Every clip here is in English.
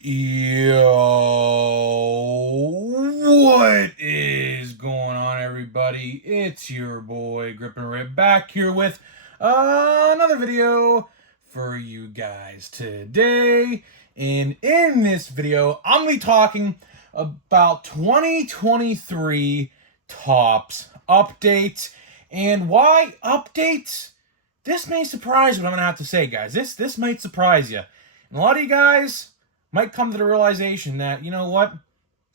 Yo, what is going on, everybody? It's your boy Grip and Rip back here with another video for you guys today. And in this video, I'm gonna be talking about 2023 Topps updates and why updates. This may surprise you what I'm gonna have to say, guys. This might surprise you. And a lot of you guys might come to the realization that, you know what,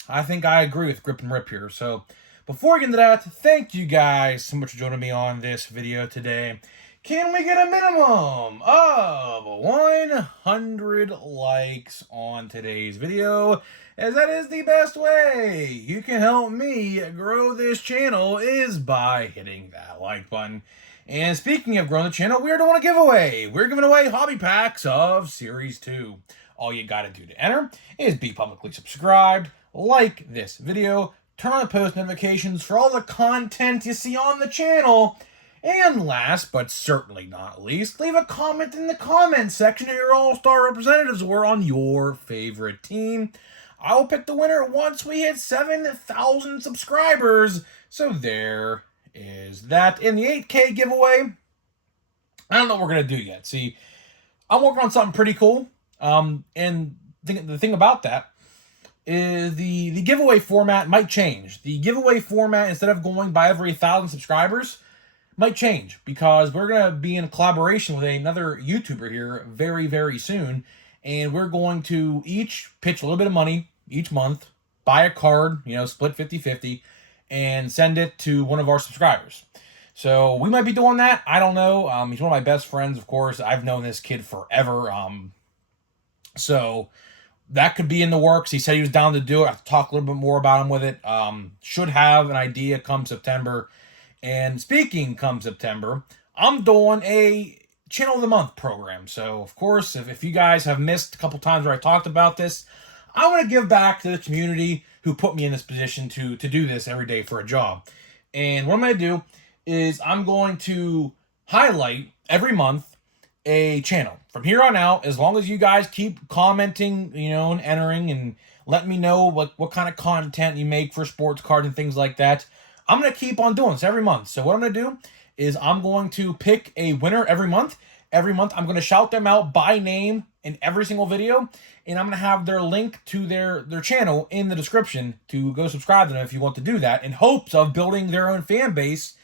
I think I agree with Grip and Rip here. So before we get into that, thank you guys so much for joining me on this video today. Can we get a minimum of 100 likes on today's video? As that is the best way you can help me grow this channel is by hitting that like button. And speaking of growing the channel, we're doing a giveaway. We're giving away hobby packs of Series 2. All you gotta do to enter is be publicly subscribed, like this video, turn on the post notifications for all the content you see on the channel, and last but certainly not least, leave a comment in the comment section of your all-star representatives or on your favorite team. I will pick the winner once we hit 7,000 subscribers. So there is that. In the 8K giveaway, I don't know what we're going to do yet. See, I'm working on something pretty cool. And the thing about that is the giveaway format might change. The giveaway format, instead of going by every 1,000 subscribers, might change because we're going to be in collaboration with another YouTuber here very, very soon. And we're going to each pitch a little bit of money each month, buy a card, split 50-50, and send it to one of our subscribers. So we might be doing that. I don't know. He's one of my best friends, of course. I've known this kid forever. So that could be in the works. He said he was down to do it. I have to talk a little bit more about him with it. Should have an idea come September. And speaking come September, I'm doing a Channel of the Month program. So, of course, if you guys have missed a couple times where I talked about this, I want to give back to the community who put me in this position to do this every day for a job. And what I'm going to do is I'm going to highlight every month a channel. From here on out, as long as you guys keep commenting, and entering and let me know what kind of content you make for sports cards and things like that, I'm going to keep on doing this every month. So what I'm going to do is I'm going to pick a winner every month. Every month, I'm going to shout them out by name in every single video, and I'm going to have their link to their channel in the description to go subscribe to them if you want to do that, in hopes of building their own fan base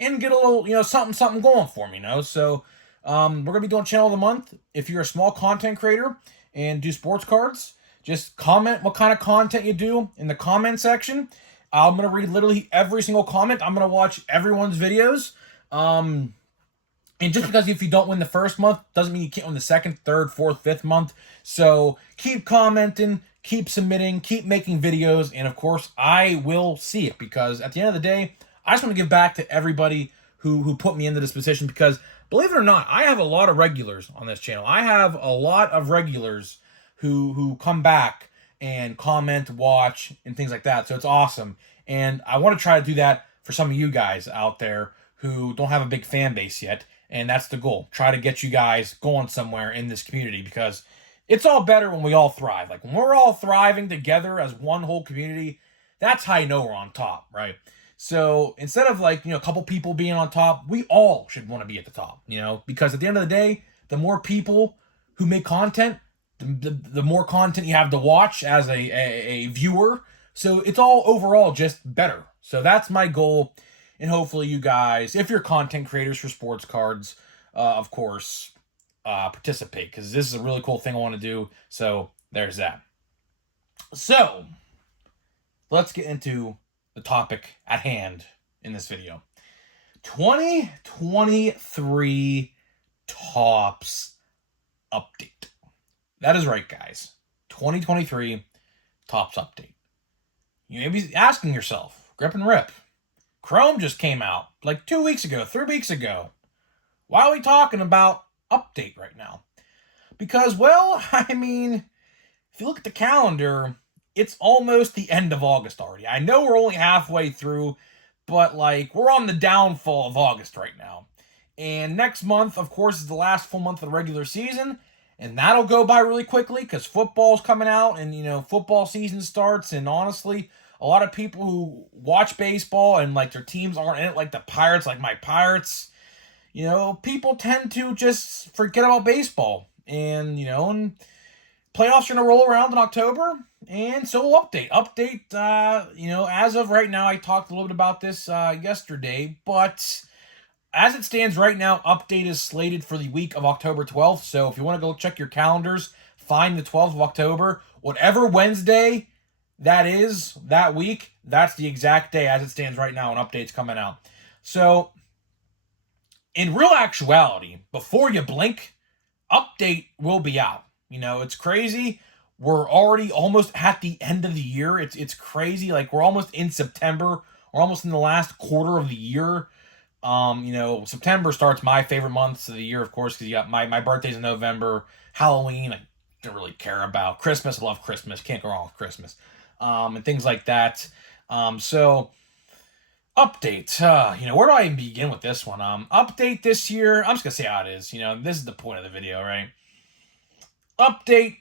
and get a little, something going for me, So we're going to be doing Channel of the Month. If you're a small content creator and do sports cards, just comment what kind of content you do in the comment section. I'm going to read literally every single comment. I'm going to watch everyone's videos. And just because if you don't win the first month, doesn't mean you can't win the second, third, fourth, fifth month. So keep commenting, keep submitting, keep making videos. And of course, I will see it because at the end of the day, I just want to give back to everybody who put me into this position because believe it or not, I have a lot of regulars on this channel. I have a lot of regulars who come back and comment, watch, and things like that. So it's awesome. And I want to try to do that for some of you guys out there who don't have a big fan base yet. And that's the goal. Try to get you guys going somewhere in this community because it's all better when we all thrive. Like when we're all thriving together as one whole community, that's how you know we're on top, right? So instead of a couple people being on top, we all should want to be at the top, because at the end of the day, the more people who make content, the more content you have to watch as a viewer. So it's all overall just better. So that's my goal. And hopefully you guys, if you're content creators for sports cards, of course, participate. Because this is a really cool thing I want to do. So there's that. So let's get into the topic at hand in this video. 2023 Topps update. That is right, guys. 2023 Topps update. You may be asking yourself, Grip and Rip, Chrome just came out like 2 weeks ago, 3 weeks ago. Why are we talking about update right now? Because, well, if you look at the calendar, it's almost the end of August already. I know we're only halfway through, but we're on the downfall of August right now. And next month, of course, is the last full month of the regular season. And that'll go by really quickly because football's coming out and, football season starts. And honestly, a lot of people who watch baseball and like their teams aren't in it, like the Pirates, like my Pirates, people tend to just forget about baseball. And playoffs are going to roll around in October. And so we'll update. As of right now, I talked a little bit about this yesterday, but as it stands right now, update is slated for the week of October 12th. So if you want to go check your calendars, find the 12th of October. Whatever Wednesday that is that week, that's the exact day as it stands right now, and update's coming out. So in real actuality, before you blink, update will be out. It's crazy. We're already almost at the end of the year. It's crazy. Like, we're almost in September. We're almost in the last quarter of the year. September starts my favorite months of the year, of course, because you got my birthday's in November. Halloween, I don't really care about. Christmas, I love Christmas. Can't go wrong with Christmas. And things like that. So update. Where do I even begin with this one? Update this year. I'm just gonna say how it is. This is the point of the video, right? Update.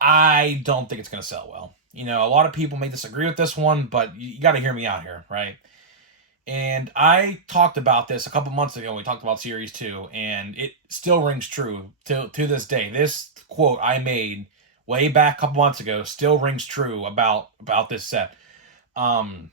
I don't think it's gonna sell well. A lot of people may disagree with this one, but you got to hear me out here, right? And I talked about this a couple months ago when we talked about Series 2, and it still rings true to this day. This quote I made way back a couple months ago still rings true about this set. Update.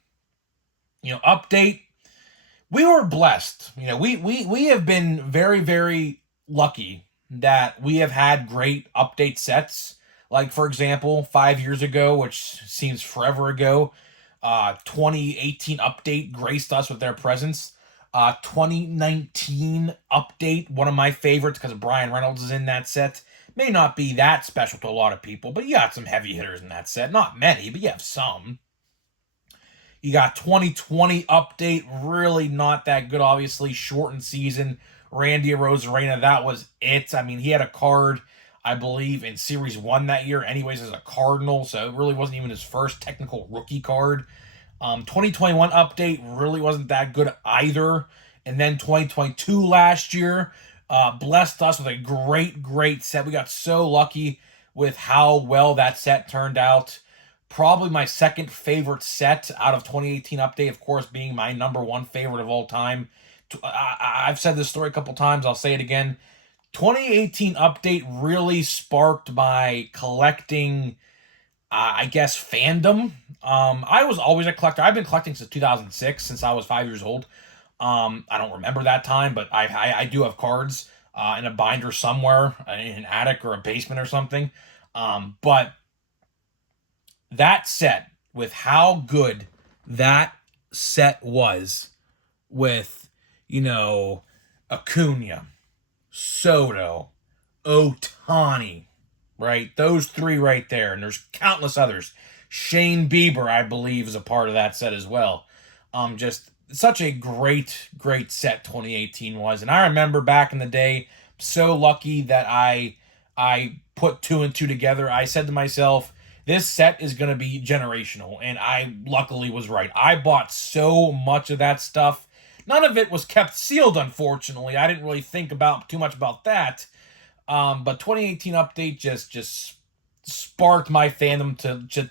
We were blessed. We have been very, very lucky that we have had great update sets. Like, for example, 5 years ago, which seems forever ago, 2018 update graced us with their presence. 2019 update, one of my favorites because Brian Reynolds is in that set. May not be that special to a lot of people, but you got some heavy hitters in that set. Not many, but you have some. You got 2020 update, really not that good, obviously. Shortened season. Randy Arozarena, that was it. I mean, he had a card, I believe, in Series 1 that year, anyways, as a Cardinal, so it really wasn't even his first technical rookie card. 2021 update really wasn't that good either. And then 2022 last year blessed us with a great, great set. We got so lucky with how well that set turned out. Probably my second favorite set out of 2018 update, of course, being my number one favorite of all time. I've said this story a couple times. I'll say it again. 2018 update really sparked my collecting, fandom. I was always a collector. I've been collecting since 2006, since I was 5 years old. I don't remember that time, but I do have cards in a binder somewhere, in an attic or a basement or something. But that set, with how good that set was with, Acuna, Soto, Ohtani, right? Those three right there. And there's countless others. Shane Bieber, I believe, is a part of that set as well. Just such a great, great set 2018 was. And I remember back in the day, so lucky that I put two and two together. I said to myself, this set is going to be generational. And I luckily was right. I bought so much of that stuff. None of it was kept sealed, unfortunately. I didn't really think about too much about that. But 2018 update just sparked my fandom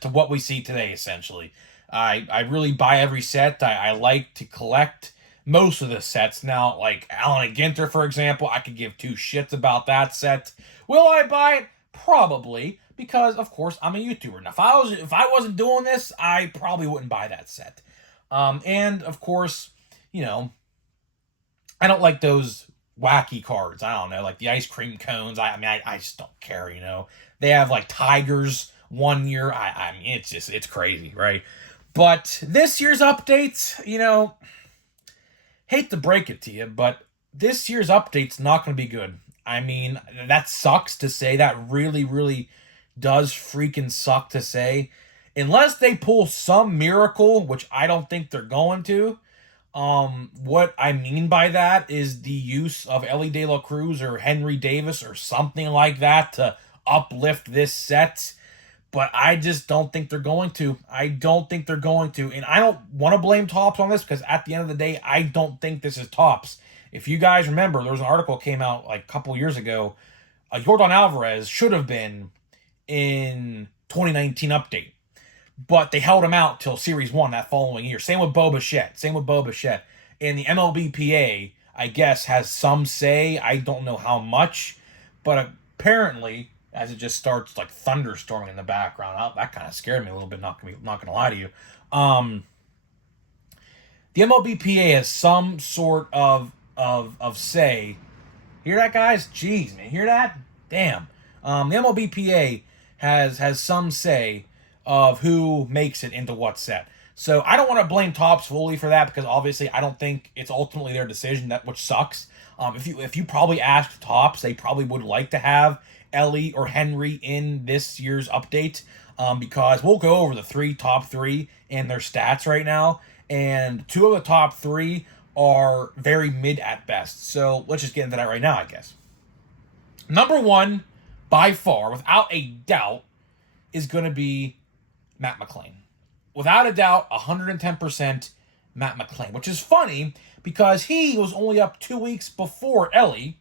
to what we see today, essentially. I really buy every set. I like to collect most of the sets. Now, like Allen Ginter, for example, I could give two shits about that set. Will I buy it? Probably, because, of course, I'm a YouTuber. Now, if I wasn't doing this, I probably wouldn't buy that set. And, of course, I don't like those wacky cards. I don't know, like the ice cream cones. I just don't care, They have like tigers one year. I mean, it's crazy, right? But this year's updates, hate to break it to you, but this year's update's not going to be good. I mean, that sucks to say. That really, really does freaking suck to say. Unless they pull some miracle, which I don't think they're going to. What I mean by that is the use of Elly De La Cruz or Henry Davis or something like that to uplift this set. But I just don't think they're going to. I don't think they're going to. And I don't want to blame Topps on this because at the end of the day, I don't think this is Topps. If you guys remember, there was an article came out like a couple years ago Yordan Alvarez should have been in 2019 update, but they held him out till Series 1 that following year. Same with Bo Bichette. And the MLBPA, I guess, has some say. I don't know how much, but apparently, as it just starts like thunderstorming in the background, that kind of scared me a little bit, not gonna lie to you. The MLBPA has some sort of say. Hear that, guys? Jeez, man, hear that? Damn. The MLBPA has some say of who makes it into what set. So I don't want to blame Topps fully for that, because obviously I don't think it's ultimately their decision, which sucks. If you probably asked Topps, they probably would like to have Elly or Henry in this year's update, because we'll go over the top three and their stats right now, and two of the top three are very mid at best. So let's just get into that right now, I guess. Number one, by far, without a doubt, is going to be Matt McLain. Without a doubt, 110% Matt McLain, which is funny because he was only up 2 weeks before Elly,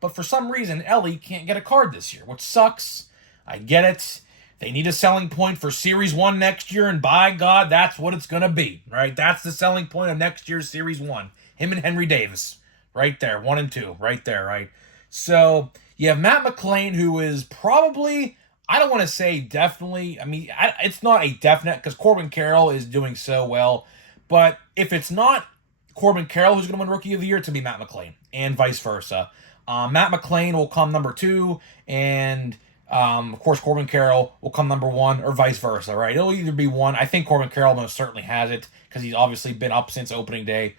but for some reason, Elly can't get a card this year, which sucks. I get it. They need a selling point for Series 1 next year, and by God, that's what it's going to be, right? That's the selling point of next year's Series 1. Him and Henry Davis, right there, 1 and 2, right there, right? So you have Matt McLain, who is probably, I don't want to say definitely, it's not a definite, because Corbin Carroll is doing so well, but if it's not Corbin Carroll who's going to win Rookie of the Year, it's going to be Matt McLain, and vice versa. Matt McLain will come number 2, and of course Corbin Carroll will come number 1, or vice versa, right? It'll either be one. I think Corbin Carroll most certainly has it, because he's obviously been up since opening day.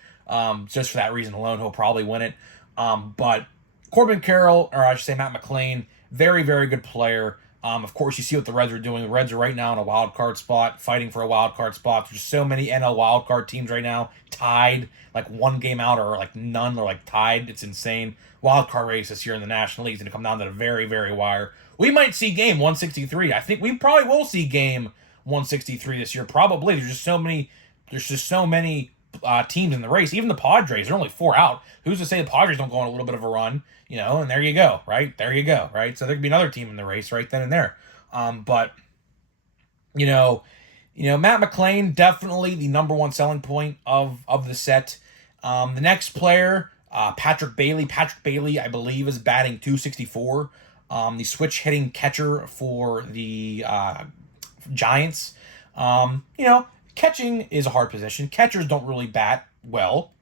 Just for that reason alone, he'll probably win it. But Corbin Carroll, or I should say Matt McLain, very, very good player. Of course, you see what the Reds are doing. The Reds are right now in a wild card spot, fighting for a wild card spot. There's so many NL wild card teams right now, tied, like one game out, or like none, or like tied. It's insane. Wild card race this year in the National League is going to come down to the very, very wire. We might see game 163. I think we probably will see game 163 this year. Probably. There's just so many teams in the race. Even the Padres, they're only 4 out. Who's to say the Padres don't go on a little bit of a run? And there you go, right? There you go, right? So there could be another team in the race right then and there. But Matt McLain, definitely the number one selling point of the set. The next player, Patrick Bailey. Patrick Bailey, I believe, is batting .264. The switch hitting catcher for the Giants. Catching is a hard position. Catchers don't really bat well.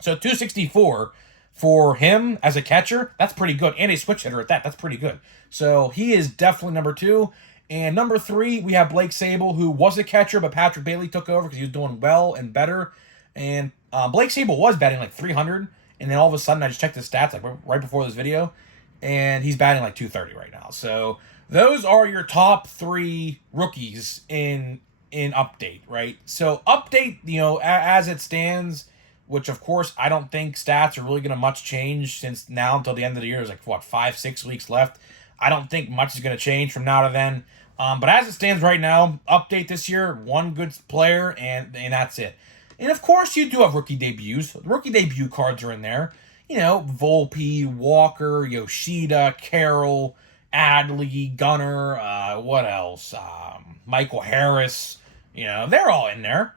So .264 for him as a catcher, that's pretty good. And a switch hitter at that, that's pretty good. So he is definitely number 2. And number 3, we have Blake Sabol, who was a catcher, but Patrick Bailey took over because he was doing well and better. And Blake Sabol was batting like 300. And then all of a sudden, I just checked his stats like right before this video, and he's batting like 230 right now. So those are your top 3 rookies in update, right? So update, as it stands, which of course I don't think stats are really going to much change since now until the end of the year. There's like 5-6 weeks left. I don't think much is going to change from now to then. But as it stands right now, update this year, 1 good player, and that's it. And of course you do have rookie debuts. The rookie debut cards are in there. Volpe, Walker, Yoshida, Carroll, Adley, Gunnar, what else? Michael Harris. They're all in there.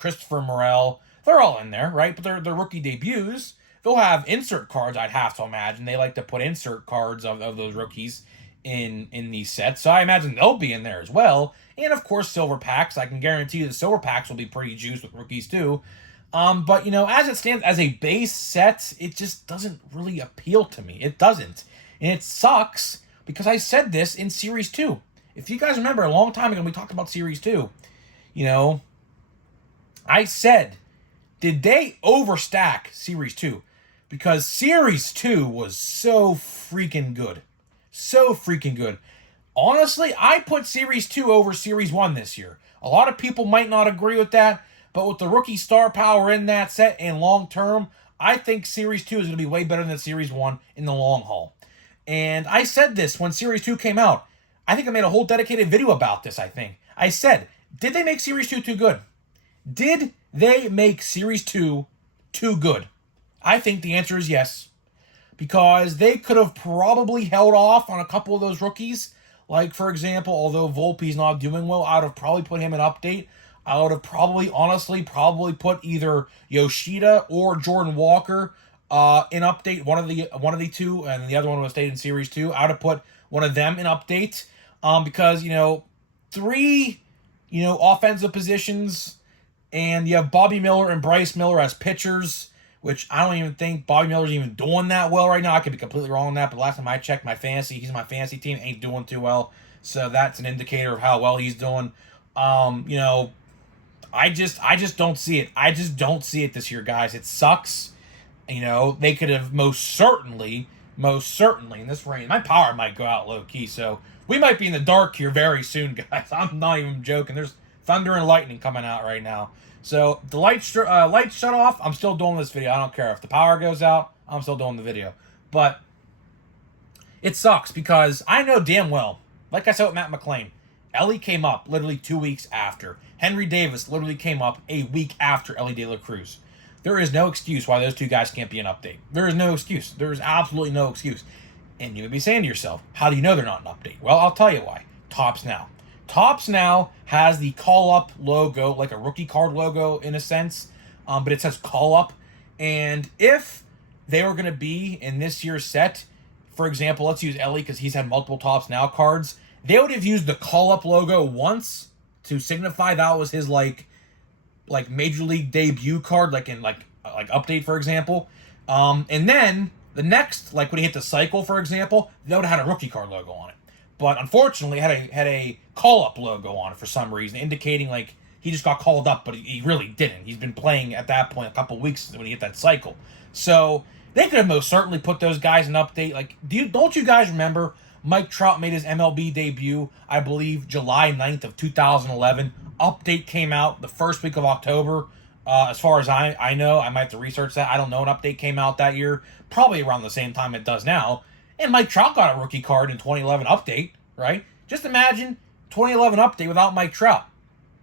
Christopher Morel. They're all in there, right? But they're rookie debuts. They'll have insert cards, I'd have to imagine. They like to put insert cards of those rookies in these sets. So I imagine they'll be in there as well. And of course, silver packs. I can guarantee you the silver packs will be pretty juiced with rookies too. But as it stands as a base set, it just doesn't really appeal to me. It doesn't. And it sucks because I said this in Series 2. If you guys remember, a long time ago we talked about Series 2. I said, did they overstack Series 2? Because Series 2 was so freaking good. So freaking good. Honestly, I put Series 2 over Series 1 this year. A lot of people might not agree with that, but with the rookie star power in that set and long term, I think Series 2 is going to be way better than Series 1 in the long haul. And I said this when Series 2 came out. I think I made a whole dedicated video about this, I think. I said, did they make Series 2 too good? Did they make Series 2 too good? I think the answer is yes. because they could have probably held off on a couple of those rookies. Like, for example, although Volpe's not doing well, I would have probably put him in update. I would have probably, honestly, put either Yoshida or Jordan Walker in update, one of the two, and the other one was stayed in Series 2. I would have put one of them in update, because, three, offensive positions, and you have Bobby Miller and Bryce Miller as pitchers, which I don't even think Bobby Miller's even doing that well right now. I could be completely wrong on that, but last time I checked he's my fantasy team, ain't doing too well. So that's an indicator of how well he's doing. I just don't see it. I just don't see it this year, guys. It sucks. They could have most certainly in this rain. My power might go out low key, so we might be in the dark here very soon, guys. I'm not even joking. There's thunder and lightning coming out right now. So the lights shut off. I'm still doing this video. I don't care if the power goes out. I'm still doing the video. But it sucks because I know damn well, like I said with Matt McLean, Elly came up literally 2 weeks after. Henry Davis literally came up a week after Elly De La Cruz. There is no excuse why those two guys can't be an update. There is no excuse. There is absolutely no excuse. And you would be saying to yourself, how do you know they're not an update? Well, I'll tell you why. Topps Now. Topps Now has the call-up logo, like a rookie card logo in a sense, but it says call-up. And if they were going to be in this year's set, for example, let's use Elly because he's had multiple Topps Now cards, they would have used the call-up logo once to signify that was his like major league debut card, like in like update, for example. And then the next, like when he hit the cycle, for example, they would have had a rookie card logo on it. But unfortunately, it had a call-up logo on it for some reason, indicating like he just got called up, but he really didn't. He's been playing at that point a couple weeks when he hit that cycle. So they could have most certainly put those guys in update. Like, don't you guys remember Mike Trout made his MLB debut, I believe, July 9th of 2011. Update came out the first week of October. As far as I know, I might have to research that. I don't know. An update came out that year, probably around the same time it does now. And Mike Trout got a rookie card in 2011 update, right? Just imagine 2011 update without Mike Trout.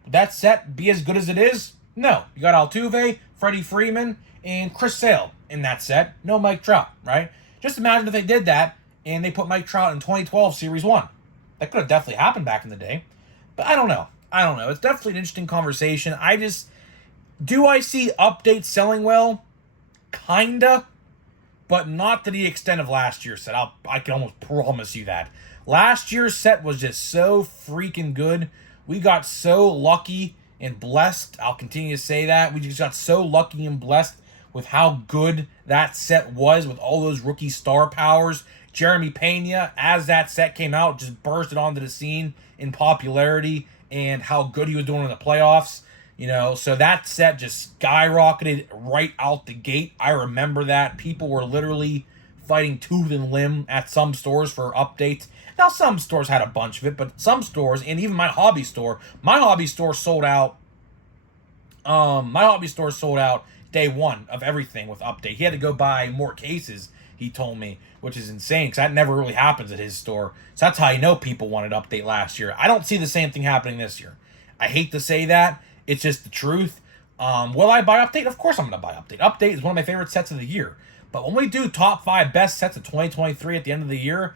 Would that set be as good as it is? No. You got Altuve, Freddie Freeman, and Chris Sale in that set. No Mike Trout, right? Just imagine if they did that and they put Mike Trout in 2012 Series 1. That could have definitely happened back in the day. But I don't know. It's definitely an interesting conversation. Do I see updates selling well? Kinda. But not to the extent of last year's set. I can almost promise you that. Last year's set was just so freaking good. We got so lucky and blessed. I'll continue to say that. We just got so lucky and blessed with how good that set was with all those rookie star powers. Jeremy Pena, as that set came out, just bursted onto the scene in popularity and how good he was doing in the playoffs. So that set just skyrocketed right out the gate. I remember that. People were literally fighting tooth and limb at some stores for updates. Now, some stores had a bunch of it, but some stores, and even my hobby store sold out. My hobby store sold out day one of everything with update. He had to go buy more cases, he told me, which is insane because that never really happens at his store. So that's how you know people wanted update last year. I don't see the same thing happening this year. I hate to say that. It's just the truth. Will I buy update? Of course I'm going to buy update. Update is one of my favorite sets of the year. But when we do top 5 best sets of 2023 at the end of the year,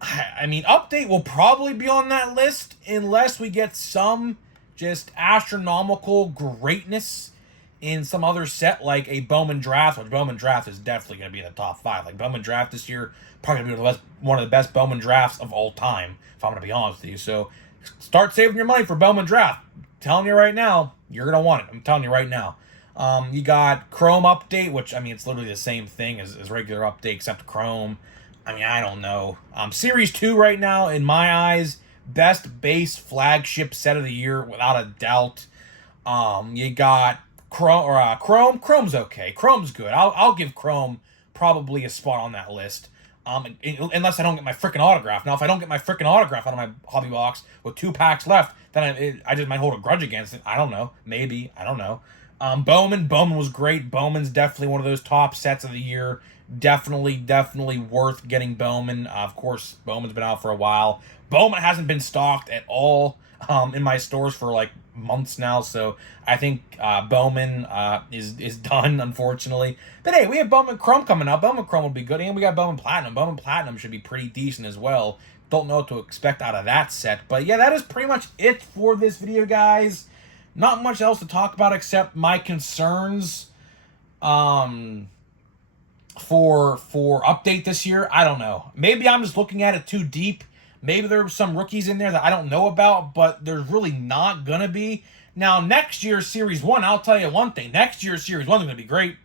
update will probably be on that list unless we get some just astronomical greatness in some other set like a Bowman Draft, which Bowman Draft is definitely going to be in the top 5. Like Bowman Draft this year, probably going to be one of the best Bowman Drafts of all time, if I'm going to be honest with you. So start saving your money for Bowman Draft. Telling you right now, you're going to want it. I'm telling you right now. You got Chrome Update, which, it's literally the same thing as regular Update, except Chrome. I don't know. Series 2 right now, in my eyes, best base flagship set of the year, without a doubt. You got Chrome. Chrome's okay. Chrome's good. I'll give Chrome probably a spot on that list. Unless I don't get my freaking autograph. Now, if I don't get my freaking autograph out of my hobby box with 2 packs left, then I just might hold a grudge against it. I don't know. Maybe. I don't know. Bowman was great. Bowman's definitely one of those top sets of the year. Definitely worth getting Bowman. Of course, Bowman's been out for a while. Bowman hasn't been stocked at all in my stores for like months now. So I think Bowman is done, unfortunately. But hey, we have Bowman Chrome coming up. Bowman Chrome will be good, and we got Bowman Platinum. Bowman Platinum should be pretty decent as well. Don't know what to expect out of that set. But yeah, that is pretty much it for this video, guys. Not much else to talk about except my concerns for update this year. I don't know. Maybe I'm just looking at it too deep. Maybe there were some rookies in there that I don't know about, but there's really not going to be. Now, next year's Series 1, I'll tell you one thing. Next year's Series 1 is going to be great.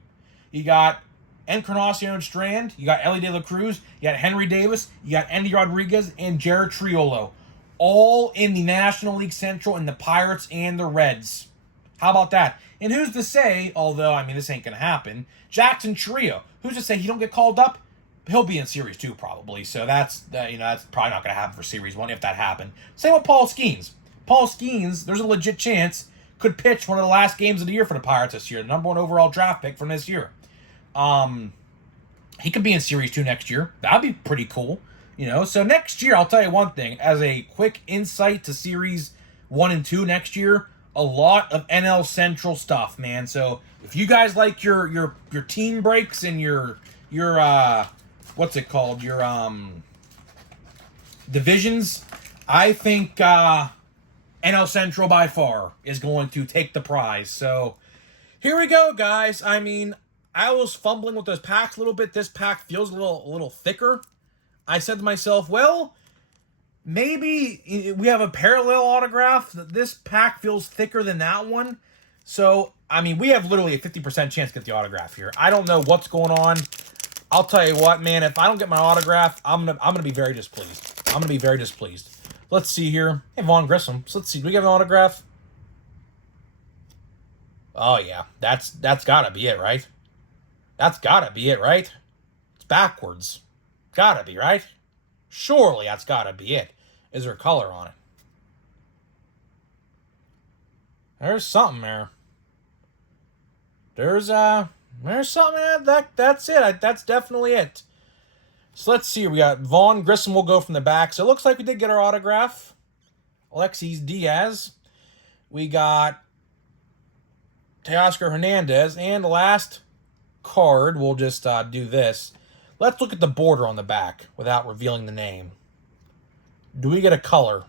You got Encarnacion Strand, you got Elly De La Cruz, you got Henry Davis, you got Andy Rodriguez, and Jared Triolo. All in the National League Central in the Pirates and the Reds. How about that? And who's to say, although, I mean, this ain't going to happen, Jackson Trio, who's to say he don't get called up? He'll be in Series 2 probably. So that's probably not going to happen for Series 1 if that happened. Same with Paul Skeens. Paul Skeens, there's a legit chance, could pitch one of the last games of the year for the Pirates this year. The number 1 overall draft pick from this year. He could be in Series 2 next year. That'd be pretty cool. So next year, I'll tell you one thing. As a quick insight to Series 1 and 2 next year, a lot of NL Central stuff, man. So if you guys like your team breaks and your what's it called? Your divisions, I think NL Central by far is going to take the prize. So here we go, guys. I mean, I was fumbling with those packs a little bit. This pack feels a little thicker. I said to myself, well, maybe we have a parallel autograph. This pack feels thicker than that one. So, I mean, we have literally a 50% chance to get the autograph here. I don't know what's going on. I'll tell you what, man, if I don't get my autograph, I'm gonna be very displeased. I'm gonna be very displeased. Let's see here. Hey, Vaughn Grissom. So let's see. Do we get an autograph? Oh, yeah. That's gotta be it, right? That's gotta be it, right? It's backwards. Gotta be, right? Surely that's gotta be it. Is there color on it? There's something there. There's something there. That's it. That's definitely it. So let's see. We got Vaughn Grissom will go from the back. So it looks like we did get our autograph. Alexis Diaz. We got Teoscar Hernandez. And the last card, we'll just do this. Let's look at the border on the back without revealing the name. Do we get a color?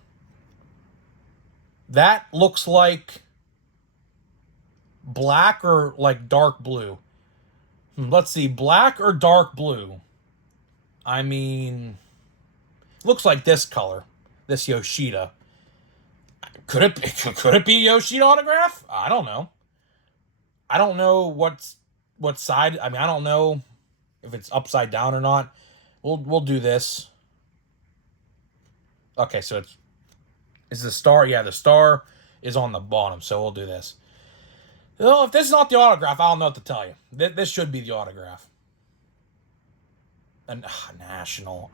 That looks like black or like dark blue. Let's see, black or dark blue. I mean, looks like this color, this Yoshida. Could it be Yoshida autograph? I don't know. I don't know what side. I mean, I don't know if it's upside down or not. We'll do this. Okay, so it's the star. Yeah, the star is on the bottom, so we'll do this. If this is not the autograph, I don't know what to tell you. This should be the autograph. And National.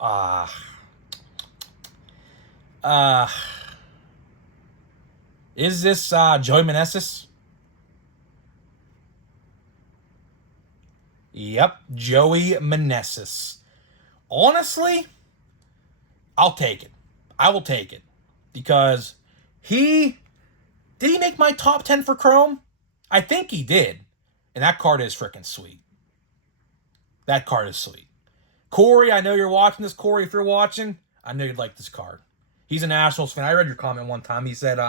Is this Joey Meneses? Yep, Joey Meneses. Honestly, I'll take it. I will take it. Because did he make my top 10 for Chrome? I think he did. And that card is freaking sweet. That card is sweet. Corey, I know you're watching this. Corey, if you're watching, I know you'd like this card. He's a Nationals fan. I read your comment one time. He said,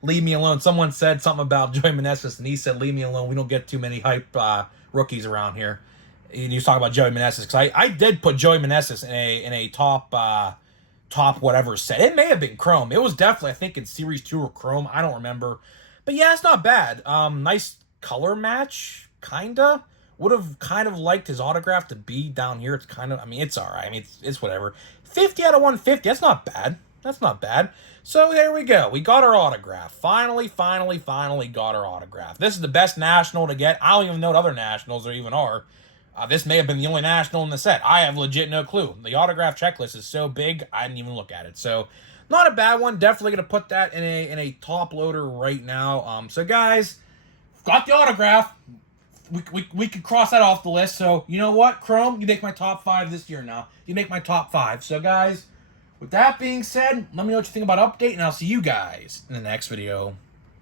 leave me alone. Someone said something about Joey Meneses, and he said, leave me alone. We don't get too many hype rookies around here. And he was talking about Joey Meneses. Because I did put Joey Meneses in a top whatever set. It may have been Chrome. It was definitely, I think, in Series 2 or Chrome. I don't remember. But yeah, it's not bad. Nice color match, kinda. Would have kind of liked his autograph to be down here. It's kind of, I mean, it's all right. I mean, it's whatever. 50 out of 150. That's not bad. That's not bad. So there we go. We got our autograph. Finally got our autograph. This is the best National to get. I don't even know what other Nationals there even are. This may have been the only National in the set. I have legit no clue. The autograph checklist is so big, I didn't even look at it. So, not a bad one. Definitely going to put that in a top loader right now. So, guys, got the autograph. We could cross that off the list. So, you know what, Chrome? You make my top 5 this year now. You make my top 5. So, guys, with that being said, let me know what you think about update, and I'll see you guys in the next video.